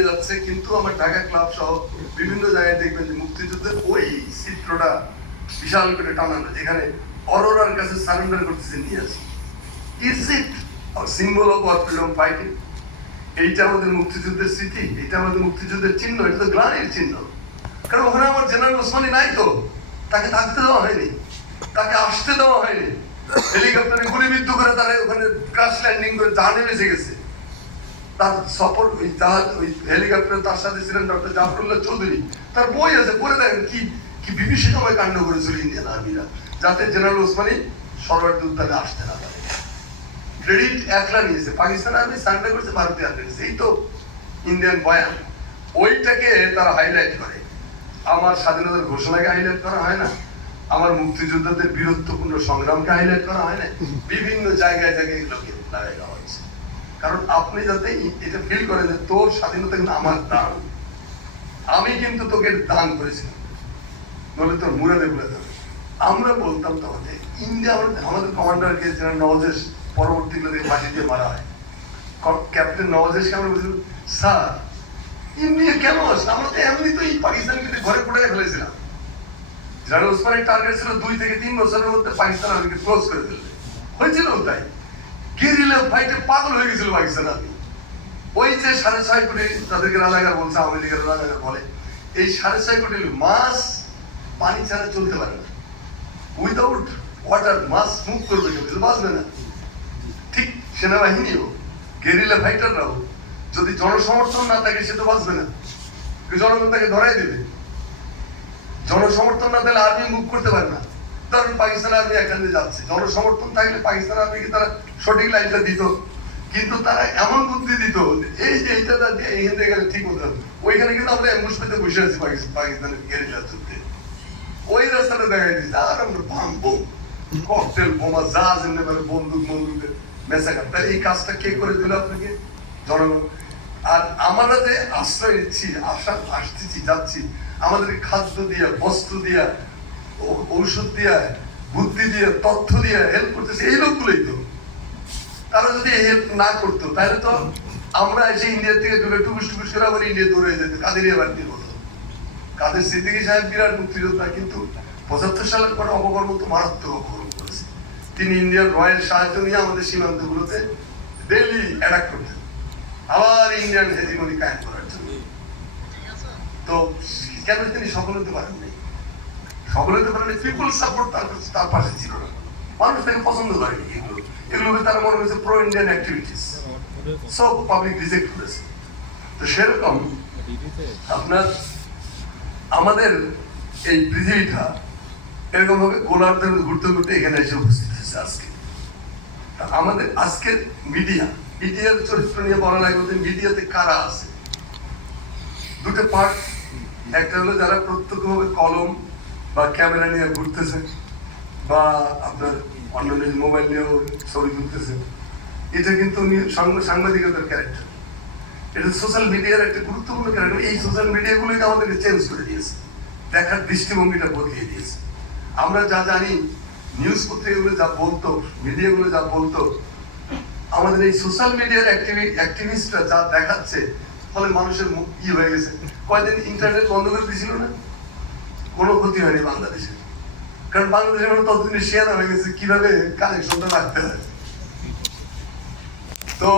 নিয়ে যাচ্ছে, কিন্তু আমার ঢাকা ক্লাব সহ বিভিন্ন জায়গায় দেখবেন যে মুক্তিযুদ্ধের ওই চিত্রটা বিশাল করে টানানো, যেখানে অরোরার কাছে সারেন্ডার করতেছে নিয়ে আসে। Is it symbol of our freedom fighting? এইটা আমাদের মুক্তিযুদ্ধের স্মৃতি, এটা আমাদের মুক্তিযুদ্ধের চিহ্ন, এটা তো গ্লানির চিহ্ন। কারণ ওখানে আমার জেনারেল ওসমানী নাই, তো তাকে থাকতে দেওয়া হয়নি, তাকে আসতে দেওয়া হয়নি। হেলিকপ্টারে গুলিবিদ্ধ করে তারা ওখানে ক্রাশ ল্যান্ডিং করে জাহাজে বেঁচে গেছে। তার সফর ওই জাহাজ ওই হেলিকপ্টারে তার সাথে ছিলেন ডক্টর জাফরুল্লাহ চৌধুরী। তার বই আছে, পড়ে দেখেন কি কি বিভীষিকাময় কাণ্ড করেছিল ইন্ডিয়ান আর্মিরা, যাতে জেনারেল ওসমানী শরণার্থী উদ্যানে আসতে না পারে। ক্রেডিট একলা নিয়েছে, পাকিস্তান আর্মি সারেন্ডার করেছে, ভারতীয় আর্মি নিয়েছে, এই তো ইন্ডিয়ান বয়ান। ওইটাকে তারা হাইলাইট করে। আমার স্বাধীনতার ঘোষণাকে হাইলাইট করা হয় না, আমার মুক্তিযোদ্ধাদের বীরত্বপূর্ণ সংগ্রামকে হাইলাইট করা হয় না, বিভিন্ন জায়গায় জায়গায় এগুলোকে লাগাই দেওয়া হয়েছে। কারণ আপনি যাতে এটা ফিল করেন যে তোর স্বাধীনতা কিন্তু আমার দান, আমি কিন্তু তোকে দান করেছিলাম, বলে তোর মুরাদে বলে দেবে। আমরা বলতাম তখন যে ইন্ডিয়া, আমাদের কমান্ডারকে জেনারেল নওয়াজেশ পরবর্তীকালে ফাঁসি দিয়ে মারা হয়, ক্যাপ্টেন নওয়াজেশকে আমরা বলছিলাম, স্যার ইন্ডিয়া কেন আসলে, আমরা তো এমনি তো এই পাকিস্তানকে ঘরে পড়ে ফেলেছিলাম। জেনারেল ওসমানের টার্গেট ছিল 2 থেকে 3 বছরের মধ্যে পাকিস্তান আর্মিকে ক্লোজ করে ফেলবে, হয়েছিল তাই। গেরিলা ফাইটে পাগল হয়ে গেছিল পাকিস্তান আর্মি। ওই যে 6.5 কোটি তাদেরকে রাজাকার বলছে, আওয়ামী লীগের রাজাকার বলে, এই 6.5 কোটি মাস পানি ছাড়া চলতে পারে না, উইদাউট ওয়াটার মাস মুভ করবে, বাঁচবে না। ঠিক সেনাবাহিনীও গেরিলা ফাইটাররাও যদি জনসমর্থন না থাকে সে তো বাঁচবে না, জনগণ তাকে ধরাই দেবে। জনসমর্থন না দিলে আর্মি মুভ করতে পারে না। ধরুন পাকিস্তান আর্মি এখানে যাচ্ছে, জনসমর্থন থাকলে পাকিস্তান আর্মিকে তারা সঠিক লাইনটা দিত, কিন্তু তারা এমন বুদ্ধি দিত এই যে এইটা দিয়ে এখান থেকে গেলে ঠিক হতো। ওইখানে কিন্তু আমরা অ্যাম্বুশ পেতে বসে আছি পাকিস্তানের গেরিলা যুদ্ধে, ওই রাস্তাটা দেখাই দিচ্ছে, আর আমরা বাম বোম ককটেল বোমা যা যেমনি পারে বন্দুক বন্দুকের মেসাকার। তাই এই কাজটা কে করে দিল আপনাকে? জনগণ। আর আমরা যে আশ্রয় নিচ্ছি, আসতেছি যাচ্ছি, আমাদের খাদ্য দিয়া, বস্ত্র দিয়া, ঔষধ দিয়া, বুদ্ধি দিয়ে, তথ্য দিয়ে হেল্প করতেছে এই লোকগুলোই তো। তারা যদি হেল্প না করতো তাহলে তো আমরা এসে ইন্ডিয়া থেকে দূরে টুকুস টুকুস করে আবার ইন্ডিয়া দৌড়ে যেত, কাদেরিয়া বাড়তি হতো। কাদের সিদ্দিকী সাহেব বিরাট মুক্তিযোদ্ধা, কিন্তু 75 সালের পরে অপকর্ম তো মারাত্মক অপকর্ম করেছে। তিনি ইন্ডিয়ান রয়ের সাহায্য নিয়ে আমাদের সীমান্তগুলোতে ডেইলি অ্যাটাক করতেন, আবার ইন্ডিয়ান হেজিমনি কায়েম করার জন্য। তো কেন তিনি সফল হতে পারেননি? সফল হতে পারেননি, পিপল সাপোর্ট তার পাশে ছিল না, মানুষ তাকে পছন্দ করেনি। এগুলোকে তারা মনে হয়েছে প্রো ইন্ডিয়ান অ্যাক্টিভিটিস, সব পাবলিক রিজেক্ট করেছে। তো সেরকম আপনার আমাদের এই পৃথিবীটা এরকম ভাবে গোলার্ধে ঘুরতে ঘুরতে এখানে এসে উপস্থিত হয়েছে আজকে। আমাদের আজকের মিডিয়ার চরিত্র নিয়ে বলা লাগবে যে মিডিয়াতে কারা আছে। দুটো পার্ট, একটা হলো যারা প্রত্যক্ষভাবে কলম বা ক্যামেরা নিয়ে ঘুরতেছে, বা আপনার অন্যান্য মোবাইল নিয়েও ছবি তুলতেছে, এটা কিন্তু সাংবাদিকতার ক্যারেক্টার। এটা সোশ্যাল মিডিয়ার একটা গুরুত্বপূর্ণ ক্যারেক্টার। এই সোশ্যাল মিডিয়াগুলোকে আমাদেরকে চেঞ্জ করে দিয়েছে, দেখার দৃষ্টিভঙ্গিটা বদলিয়ে দিয়েছে। আমরা যা জানি, নিউজ পত্রিকাগুলো যা বলতো, মিডিয়াগুলো যা বলতো, আমাদের এই সোশ্যাল মিডিয়ার অ্যাক্টিভিস্টরা যা দেখাচ্ছে, ফলে মানুষের মুখ কি হয়ে গেছে। কয়েকদিন ইন্টারনেট বন্ধ করে দিয়েছিল না, কোনো ক্ষতি হয়নি বাংলাদেশে, কারণ বাংলাদেশের মানুষ ততদিনে শেয়ার হয়ে গেছে কিভাবে কানেকশনটা রাখতে হয়। তো